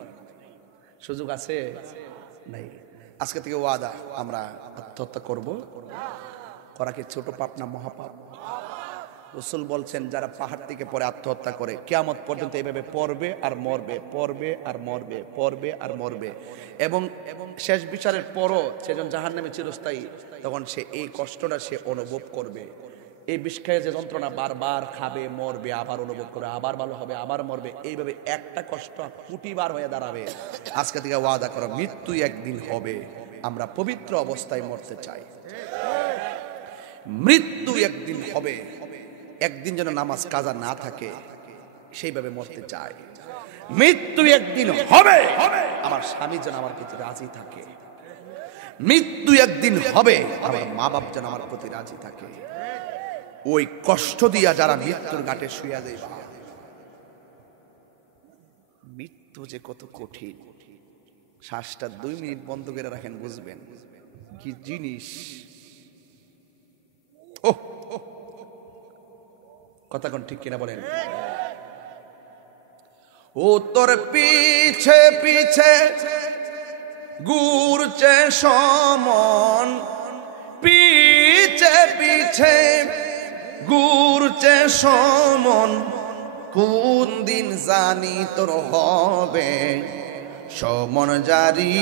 সুযোগ আছে নাই। আজকে থেকে ওয়াদা, আমরা আত্মহত্যা করব। করা কি ছোট পাপ না মহাপাপ? রাসূল বলছেন যারা পাহাড় থেকে পরে আত্মহত্যা করে কিয়ামত পর্যন্ত এইভাবে পড়বে আর মরবে, পড়বে আর মরবে, পড়বে আর মরবে, এবং শেষ বিচারের পরও সে যখন জাহান্নামে চিরস্থায়ী, তখন সে এই কষ্টটা সে অনুভব করবে। এই বিষ খেয়ে যে যন্ত্রণা বারবার খাবে, মরবে, আবার অনুভব করবে, আবার ভালো হবে, আবার মরবে, এইভাবে একটা কষ্ট কোটিবার হয়ে দাঁড়াবে। আজকে থেকে ওয়াদা করো, মৃত্যু একদিন হবে, আমরা পবিত্র অবস্থায় মরতে চাই। মৃত্যু একদিন হবে, একদিন যেন নামাজ কাজা না থাকে, সেইভাবে মরতে চাই। মৃত্যু একদিন হবে, আমার স্বামী যেন আমার প্রতি রাজি থাকে। মৃত্যু একদিন হবে, আমার মা বাপ যেন আমার প্রতি রাজি থাকে। ওই কষ্ট দিয়া যারা মৃত্যুর ঘাটে শুয়ে যায়, মৃত্যু যে কত কঠিন, শ্বাসটা 2 মিনিট বন্ধ করে রাখেন, বুঝবেন কি জিনিস। কথা কোন ঠিক কিনা বলেন? ও তোর পিছে পিছে ঘুরছে সমন, পিছে পিছে ঘুরছে সমন, কোন দিন জানি তোর হবে সমন জারি।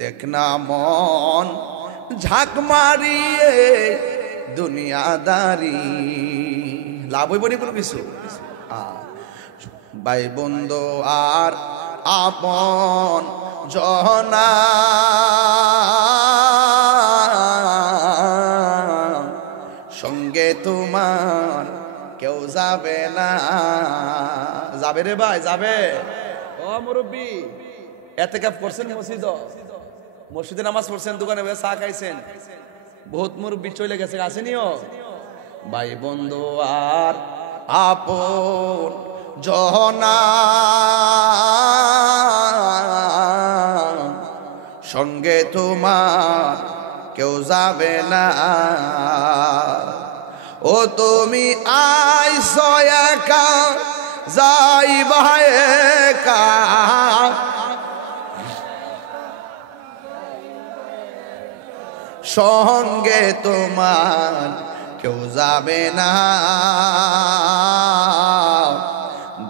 দেখ না মন ঝাঁক মারিয়ে দুনিয়াদারি, লাভ হইব নি কোনো কিছু? ভাই বন্ধু আর আপন জনা, সঙ্গে তোমার কেউ যাবে না। যাবে রে ভাই, যাবে। ও মুরব্বী, এতেকাফ করছেন মসজিদে নামাজ পড়ছেন, দোকানে চা খাইছেন, বহুত মুরব্বী চলে গেছে, আসেনিও। ভাই বন্ধু আর আপন জনা, সঙ্গে তোমার কেউ যাবে না। ও তুমি আইছো একা, যাইবা একা, সঙ্গে তোমার কেউ যাবে না।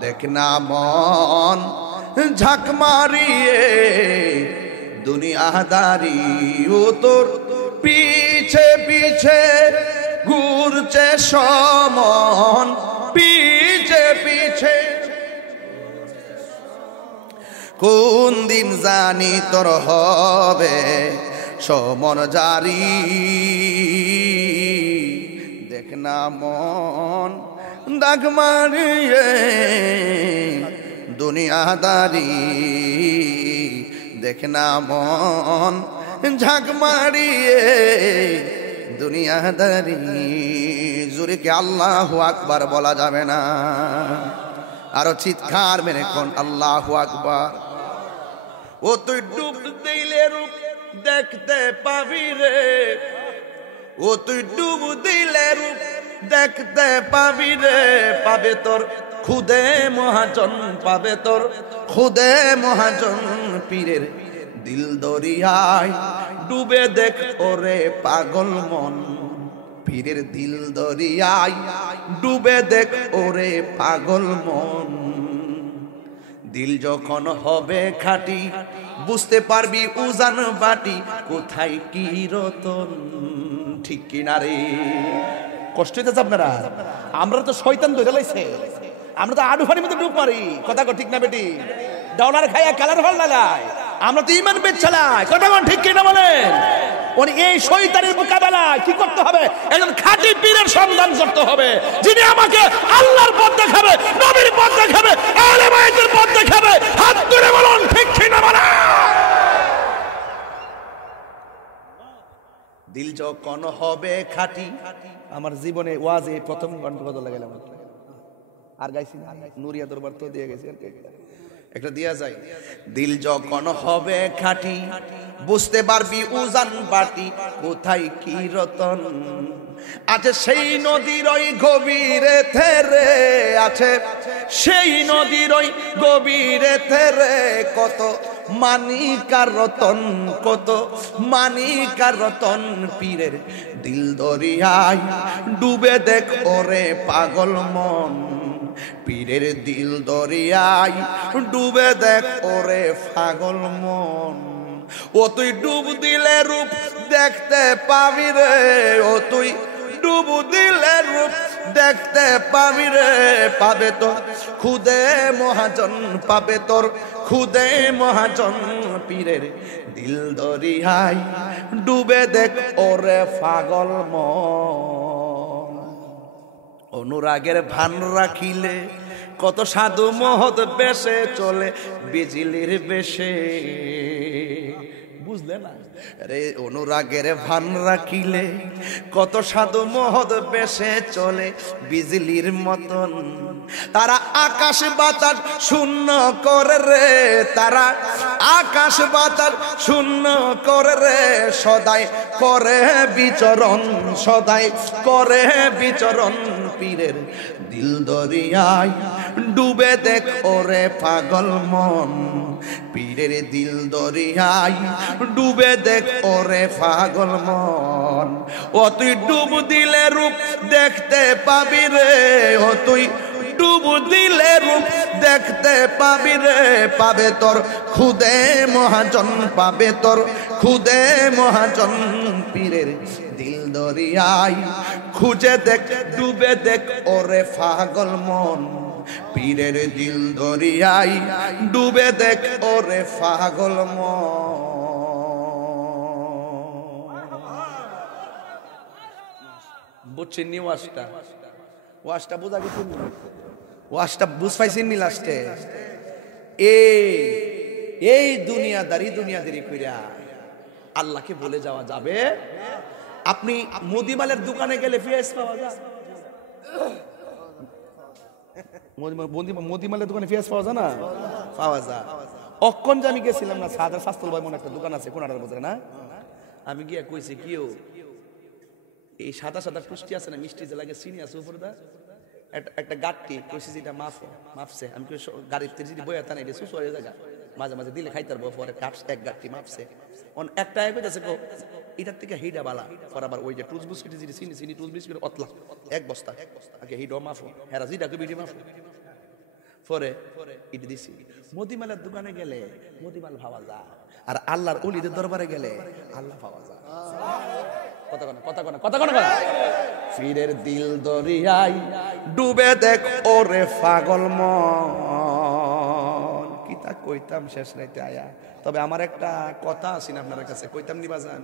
দেখ না মন ঝাঁক মারিয়ে দুনিয়াদারি, ও তোর পিছে পিছে ঘুরছে সমন, পিছে পিছে, কোন দিন জানি তোর হবে সমন জারি। দেখ না মন দাগ মারিয়ে দুনিয়াদারি, দেখ না মন ঝাঁক মারিয়ে দুনিয়াদারি। জোরে কি আল্লাহু আকবার বলা যাবে না? আরো চিৎকার মেরে কোন আল্লাহু আকবার। ও তুই ডুব দিলে রূপ দেখতে পাবি রে, ও তুই ডুব দিলে রূপ দেখতে পাবি রে, পাবে তোর খুদে মহাজন, পাবে তোর খুদে মহাজন। পীরের দিল দরিয়ায় ডুবে দেখ ওরে পাগল মন, পীরের দিল দরিয়ায় ডুবে দেখ ওরে পাগল মন। দিল যখন হবে খাঁটি বুঝতে পারবি উজান বাটি, কোথায় কি রতন, ঠিক কিনা রে? কষ্ট হইতেছে আপনারা? আমরা তো শয়তান ধরে লাইছে, আমরা তো আডু ফানির মধ্যে ডুব মারি, কথা ঠিক না বেটি? ডলার খাইয়া কালার ভাল লাগায়, আমরা তো ইমান বেচ চালাই, কথা ঠিক কিনা বলেন? এই শয়তানের মোকাবেলা কি করতে হবে? একজন খাঁটি পীরের সন্ধান করতে হবে, যিনি আমাকে আল্লাহর পথ দেখাবে, নবীর পথ দেখাবে, আহলে বায়তের পথ দেখাবে। হাত তুলে বলুন ঠিক কিনা বলেন? দিল যখন হবে খাঁটি, আমার জীবনে ওয়াজে প্রথম ঘন্টা কত লাগাইলাম, আর গাইছি না, নুরিয়া দরবার তো দিয়ে গেছি। একটা দিয়া যায়। দিল যখন হবে খাঁটি বুঝতে পারবি উজান বাটি কোথায় কি রতন আছে সেই নদীর ওই গভীরে থেরে আছে সেই নদীর ওই গভীরে থেরে কত মানিকার রতন কত মানিকার রতন পীরের দিল দরিয়ায় ডুবে দেখ ওরে পাগল মন পীরের দিল দরিয়ায় ডুবে দেখ ওরে পাগল মন ও তুই ডুব দিলে রূপ দেখতে পাবি রে ও তুই ডুব দিলে রূপ দেখতে পাবি রে পাবে তো খুদে মহাজন পাবে তোর খুদে মহাজন পীরের দিল দরিয়ায় ডুবে দেখ ওরে পাগল মন অনুরাগের ভান রাখিলে কত সাধু মহৎ বেশে চলে বিজলির বেশে বুঝলে না রে অনুরাগের ভান রাখিলে কত সাধু মহৎ বেশে চলে বিজলির মতন তারা আকাশ বাতাস শূন্য করে রে তারা আকাশ বাতাস শূন্য করে রে সদাই করে বিচরণ সদাই করে বিচরণ পীরের দিল দরিয়ায় ডুবে দেখ ওরে পাগল মন পীরের দিল দরিয়ায় ডুবে দেখ ওরে পাগল মন ও তুই ডুব দিলে রূপ দেখতে পাবি রে ও তুই ডুব দিলে রূপ দেখতে পাবি রে পাবে তোর খুদে মহাজন পাবে তোর খুদে মহাজন পীরের দিল দরিয়ায় খুঁজে দেখ ডুবে দেখ ওরে পাগল মন পীরের দিল দরিয়ায় ডুবে দেখ ওরে পাগল মন বুঝছেন নি ওয়াজটা ওয়াজটা বোঝা গেছে ওয়াজটা বুঝ পাইছেন নি লাস্টে এই দুনিয়াদারি কইরা আল্লাহকে বলে যাওয়া যাবে আপনি মুদিমালের দোকানে গেলে পেঁয়াজ পাওয়া যায় মুদিমালের দোকানে পেঁয়াজ পাওয়া যায় না পাওয়া যায় অক্ষণ যে আমি গেছিলাম না সাদা শাস্ত্র ভাই মনে একটা দোকান আছে কোনাটার বাজারে না আমি গিয়া কইছি কিও এই সাদা সাদা পুষ্টি আছে না মিষ্টি যে লাগে চিনি আছে উপর দা একটা গাট্টি কইছি যেটা মাপছে আমি কই গাড়িতে যদি বইয়া তা নাই রে সুসু হয়ে জায়গা মাঝে মাঝে দিলে খাইতার পরে কাটস এক গাট্টি মাপছে অন একটা কইতাছে কো এটার থেকে হিডা বালা পর আবার ওই যে টুজ বিস্কুট যে চিনি টুজ বিস্কুট অতলা এক বস্তা আগে হিডো মাফো হেরা জিডা কই বিডি মাফো পরে ইট দিছি মুদিমালের দোকানে গেলে মুদিমাল পাওয়া যায় আর আল্লাহর ওলিদের দরবারে গেলে আল্লাহ পাওয়া যায় কথা পীরের দিল দরিয়ায় ডুবে দেখ ওরে পাগল মন কি তা কইতাম শেষ রাইতে আয়া তবে আমার একটা কথা আছে না আপনার কাছে কইতাম নি বাজান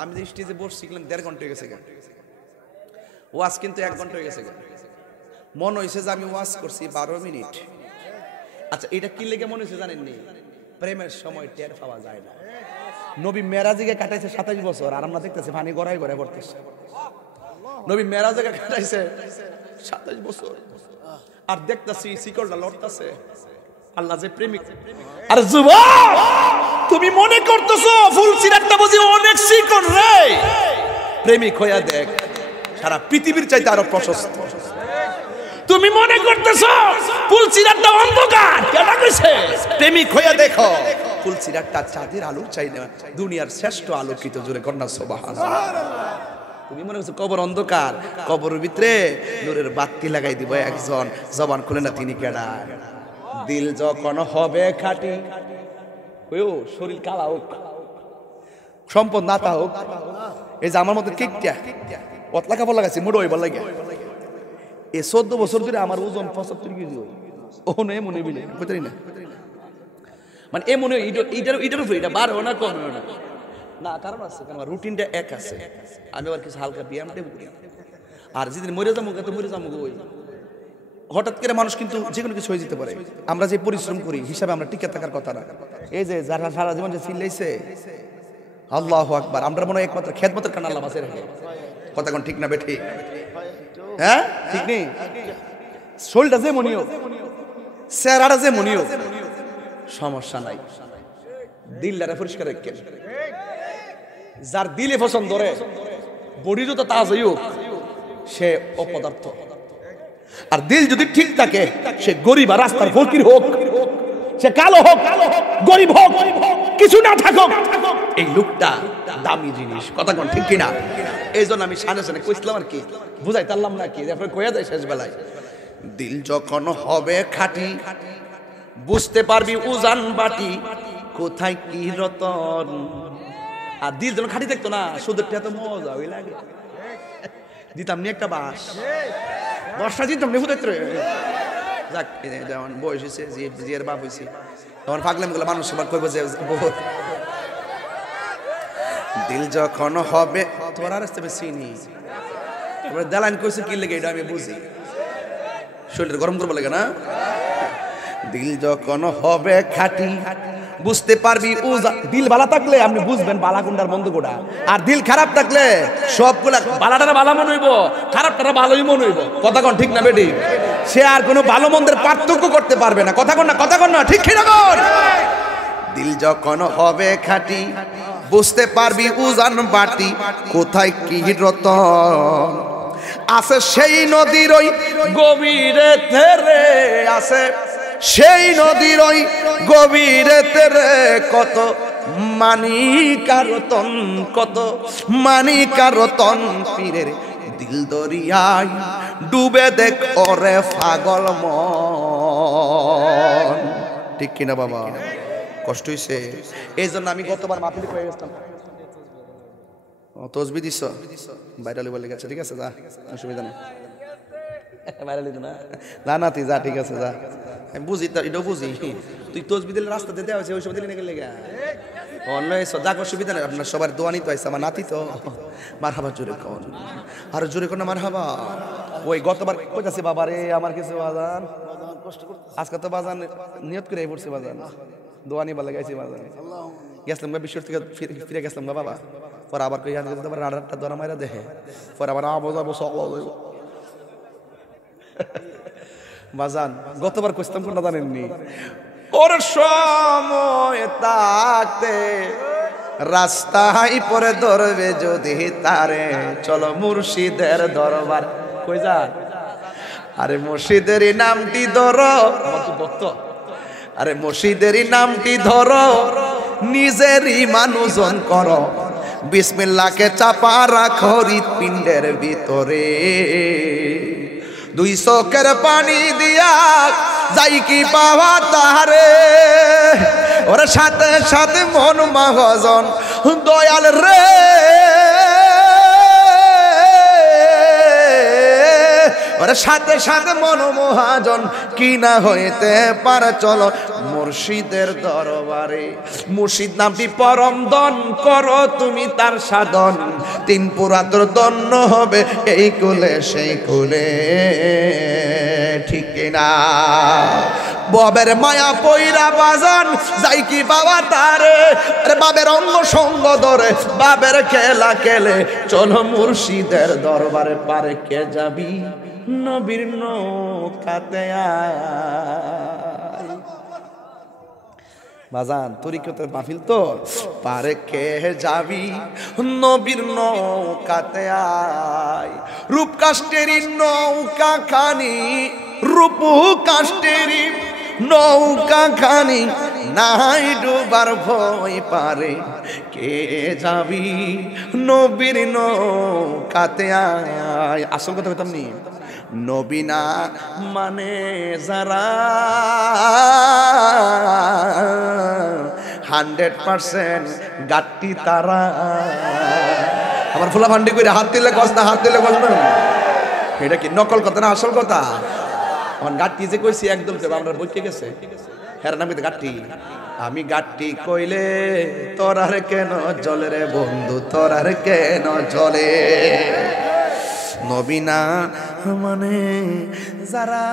আমি যে স্টেজে বসছিলাম 1.5 ঘন্টা হয়ে গেছে ওয়াজ কিন্তু 1 ঘন্টা হয়ে গেছে মনে হইছে যে আমি ওয়াজ করছি 12 মিনিট আচ্ছা এটা কি লেগে মনে হইছে জানেন নি প্রেমের সময় টের পাওয়া যায় না নবী মেরাজে কাটাইছে 27 বছর আর আমরা দেখতেছি পানি গড়ায় গড়ায় পড়তেছে নবী মেরাজে কাটাইছে 27 বছর আর দেখতেছি শিকড়টা লড়তাছে আল্লাহ যে প্রেমিক আর যুবক তুমি মনে করতেছো ফুল সিরাতটা বুঝি অনেক শিকড় রে প্রেমিক হইয়া দেখ সারা পৃথিবীর চাইতে আরো প্রশস্ত তুমি মনে করতেছো ফুল সিরাতটা অন্ধকার কেডা কইছে প্রেমিক হইয়া দেখো ফুল সিরাতটা চাঁদের আলো চাই না দুনিয়ার শ্রেষ্ঠ আলোকিত জোরে কন্যা সুবহানাল্লাহ তুমি মনে করছো কবর অন্ধকার কবরের ভিতরে নূরের বাতি লাগাই দিব একজন জবান খুলে না তিনি কেডা দিল যখন হবে খাঁটি ওইও শরীর কালা হোক সম্পদ নাতা হোক এই যে আমার মতো কেকটা পতলা কাপড় লাগাইছি মোড়ো হইবার লাগে এই 14 বছর ধরে আমার ওজন 75 কেজি ও নয় মনে বিলে বুঝলি না মানে এ মনে এইটার উপরে এটা বার হয় না কম হয় না কারণ আছে কারণ রুটিনটা এক আছে আমি আবার কিছু হালকা ব্যায়াম দেব আর যেদিন মরে যাবো তো মরে যাবো ওই হঠাৎ করে মানুষ কিন্তু যে কোনো কিছু হয়ে যেতে পারে আমরা যে পরিশ্রম করি হিসাবে আমরা টিকে থাকার কথা না এই যে যারা সারা জীবন যে চিল্লাইছে আল্লাহু আকবার আমরা মনে হয় একমাত্র খেদমতের কারণে আল্লাহ বাঁচিয়ে রাখে কথা কোন ঠিক না বেঠি হ্যাঁ ঠিক নেই শরীরটা যে মনিও চেহারাটা যে মনিও সমস্যা নাই, দিলটারে পরিষ্কার রাখেন। যার দিলে পছন্দ রে বডি যত তাজা হোক সে অপদার্থ, আর দিল যদি ঠিক থাকে সে গরিব আর রাস্তার ফকির হোক, সে কালো হোক গরিব হোক কিছু না থাকুক, এই লোকটা দামি জিনিস। কথা কোন ঠিক কিনা? এই জন্য আমি সামনে সামনে কইছিলাম আর কি, বুঝাই পারলাম না কি, তারপরে কইয়া যায় শেষ বেলায়। দিল যখন হবে খাঁটি বুঝতে পারবি উজান বাটি কোথায় কি রতন। আর দিল যখন খাঁটি থাকতো না সুদের তো মজা ওই লাগে, দিতাম নি একটা বাস বর্ষা দিতাম নি হুদের। যাক যেমন বয়স হয়েছে জিয়ের বাপ হয়েছে তখন পাগলাম গুলো মানুষ সবার কইব যে বহুত। দিল যখন হবে তোর আর আসতে চিনি এবার দেলাইন কইছে কি লেগে এটা আমি বুঝি, শরীর গরম করবো লাগে না। দিল যখন হবে খাঁটি বুঝতে পারবি দিল ভালো থাকলে আপনি বুঝবেন বালা কোনটার বন্ধ কোটা, আর দিল খারাপ থাকলে সবগুলা বালাটারা ভালো মনে হইব খারাপটারা ভালোই মনে হইব। কথা কোন ঠিক না বেটি? সে আর কোনো ভালো মন্দের পার্থক্য করতে পারবে না। কথা কোন না ঠিক কিনা কোন? দিল যখন হবে খাঁটি বুঝতে পারবি উজান বাটি কোথায় কি রতন আছে, সেই নদীর ওই গভীরে তেরে আছে, সেই নদীর ওই গভীরে তেরে কত মানিকার রতন, কত মানিকার রতন পীরের দিল দরিয়ায় ডুবে দেখ ওরে পাগল মন। ঠিক কিনা বাবা? কষ্ট হইছে এই জন্য আমি গতবার মাহফিলে কয়ে গেছিলাম তসবি দিছ বাইরালি বলে গেছে, ঠিক আছে যা অসুবিধা নেই, বাইরালি না না না তুই যা, ঠিক আছে যা, আমি বুঝি এটাও বুঝি, তুই তসবি দিলে রাস্তাতে দেওয়া হয়েছে ওইসব দিলে নাকি লেগে অন্য যাক অসুবিধা নেই। আপনার সবার দোয়ানি তো আইসা আমার নাতি তো মার হাবা জোরে কন, আরো জোরে কোন মার হাবা। ওই গতবার কইতাছি বাবা রে আমার কিছু বাজান আজকে তো বাজান নিয়ত করে পড়ছে বাজান দোয়ানি বলে গেছি বাজান গেছিলাম বিশ্ব থেকে ফিরে গেছিলাম বাবা, পরে আবার কই রাডারটা ধরা মাইরা দেখে পরে আবার আবো সকল বাজান। গতবার কইতাম কোনটা জানেননি? ওর সময় থাকতে রাস্তায় পরে ধরবে যদি তারে চলো মুর্শিদের দরবার। কই যান? আরে মুর্শিদেরই নামটি ধরো, আমার তো ভক্ত, আরে মুর্শিদেরই নামটি ধরো নিজেরই মানুষজন করো, বিসমিল্লাহকে চাপা রাখো হৃৎপিণ্ডের ভিতরে, দুই চোখের পানি দিয়া যাই কি পাওয়া তাহারে, ওর সাথে সাথে মন মহাজন দয়াল রে, ওর সাথে সাথে মন মহাজন কি না হইতে পারে চলো মুর্শিদের দরবারে। মুর্শিদ নামটি পরম দন করো তুমি তার সাধন, তিন পুরাতর দন্য হবে এই কুলে সেই কুলে। ঠিক না? বাবের মায়া পইরা বাজান যাই কি বাবা তারে, বাবের অঙ্গ সঙ্গ ধরে বাবের খেলা খেলে চলো মুর্শিদের দরবারে। পারে কে যাবি নবীর নৌকাতে আয় বাজান, তরিকতের মাহফিল তো, পারে কে যাবি নবীর নৌকাতে আয়, রূপ কাষ্টেরি নৌকা খানি, রূপ কাষ্টেরি নৌকা খানি নাই ডুবার ভয় পারে, কে যাবি নবীর নৌকাতে আয়। আসল কথা বলতাম নি, নবীনা মানে যারা 100% গাট্টি তারা। আমার ফুলা ভান্ডি করে হাত দিলে কস না, হাত দিলে কস না, এটা কি নকল কথা না আসল কথা? আমার গাট্টি যে কইছি একদম আমরা বইকে গেছে হের নাম গাট্টি। আমি গাট্টি কইলে তোর আর কেন জলে রে বন্ধু, তোর আর কেন জলে, নবীনা মানে যারা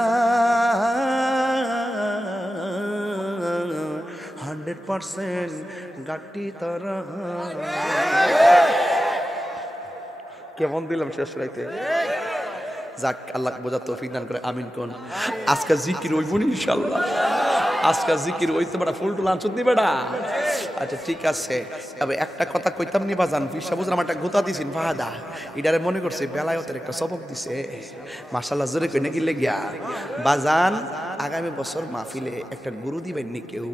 100% গাট্টি তারা। কেমন দিলাম শেষ রাইতে? যাক আল্লাহ বোঝা তৌফিক দান করে, আমিন কোন। আজকে জিকির হইব ইনশাআল্লাহ। আজকে জিকির হইতে বেটা ফুল টুল আনছুত নি বেটা আচ্ছা ঠিক আছে তবে একটা কথা কইতাম নি বাজান পিসা বুঝলাম একটা গোতা দিছিন ফাহাদা ইডারে মনে করছে বেলায়তের একটা সবক দিছে মাশাআল্লাহ জোরে কই নাকি লেগিয়া বাজান আগামী বছর মাহফিলে একটা গুরু দিবেন নি কেউ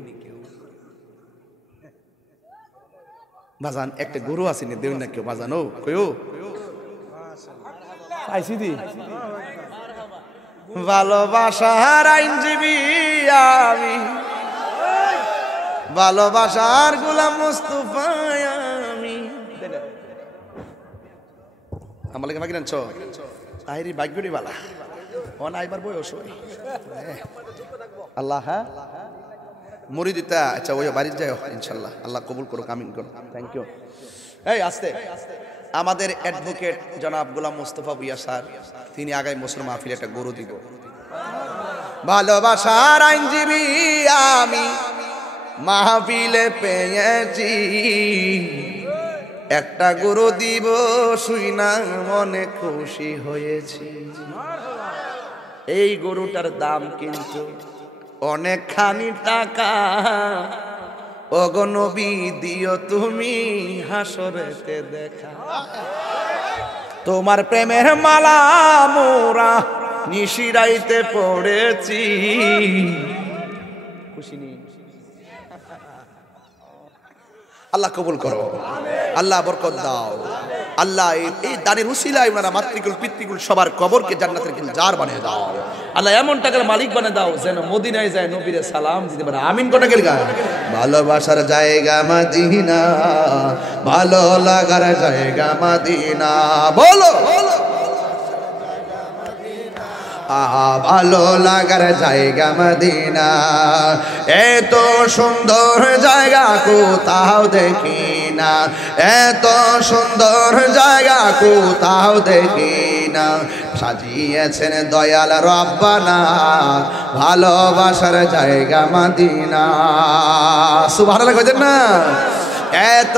বাজান একটা গুরু আসেনি দেউ না কেউ বাজান ও কইও আইসি দি ভালোবাসার আইনজীবী আমি ভালোবাসার গোলাম মুস্তাফা আমি আমার লাগে মাগিনান ছ আইরি ভাগ্যরি বালা অন আইবার বয়স হই আল্লাহ হ্যাঁ মুরিদিতা আচ্ছা ওই বাড়ি যাও ইনশাআল্লাহ আল্লাহ কবুল করুক আমিন করুন থ্যাংক ইউ এই আস্তে আমাদের অ্যাডভোকেট জনাব গোলাম মুস্তাফা ভুঁইয়া স্যার তিনি আগামী বছর মাহফিলে একটা গরু দিব ভালোবাসার আইনজীবী আমি মাহফিলে পেয়েছি একটা গরু দিব শুই না মনে খুশি হয়েছি এই গরুটার দাম কিন্তু অনেকখানি টাকা ওগো নবী দিও তুমি হাসরেতে দেখা তোমার প্রেমের মালা মোরা নিশিরাইতে পড়েছি খুশি নি আল্লাহ কবুল করো আল্লাহ বরকত দাও আল্লাহ এই দানের উসিলায় ওনারা মাতৃকুল পিতৃকুল সবার কবরকে জান্নাতের গুলজার বানিয়ে দাও আল্লাহ এমন টাকার মালিক বানিয়ে দাও যেন মদিনায় যায় নবীরে সালাম দিতে পারে আমিন কোটা গেল ভালোবাসার জায়গা মদিনা ভালো লাগার জায়গা মদিনা বলো ভালো লাগার জায়গা মদিনা এত সুন্দর জায়গা কোথাও দেখি না এত সুন্দর জায়গা কোথাও দেখি না সাজিয়েছেন দয়াল রব্বানা ভালোবাসার জায়গা মদিনা সুবহানাল্লাহ কইতেন না এত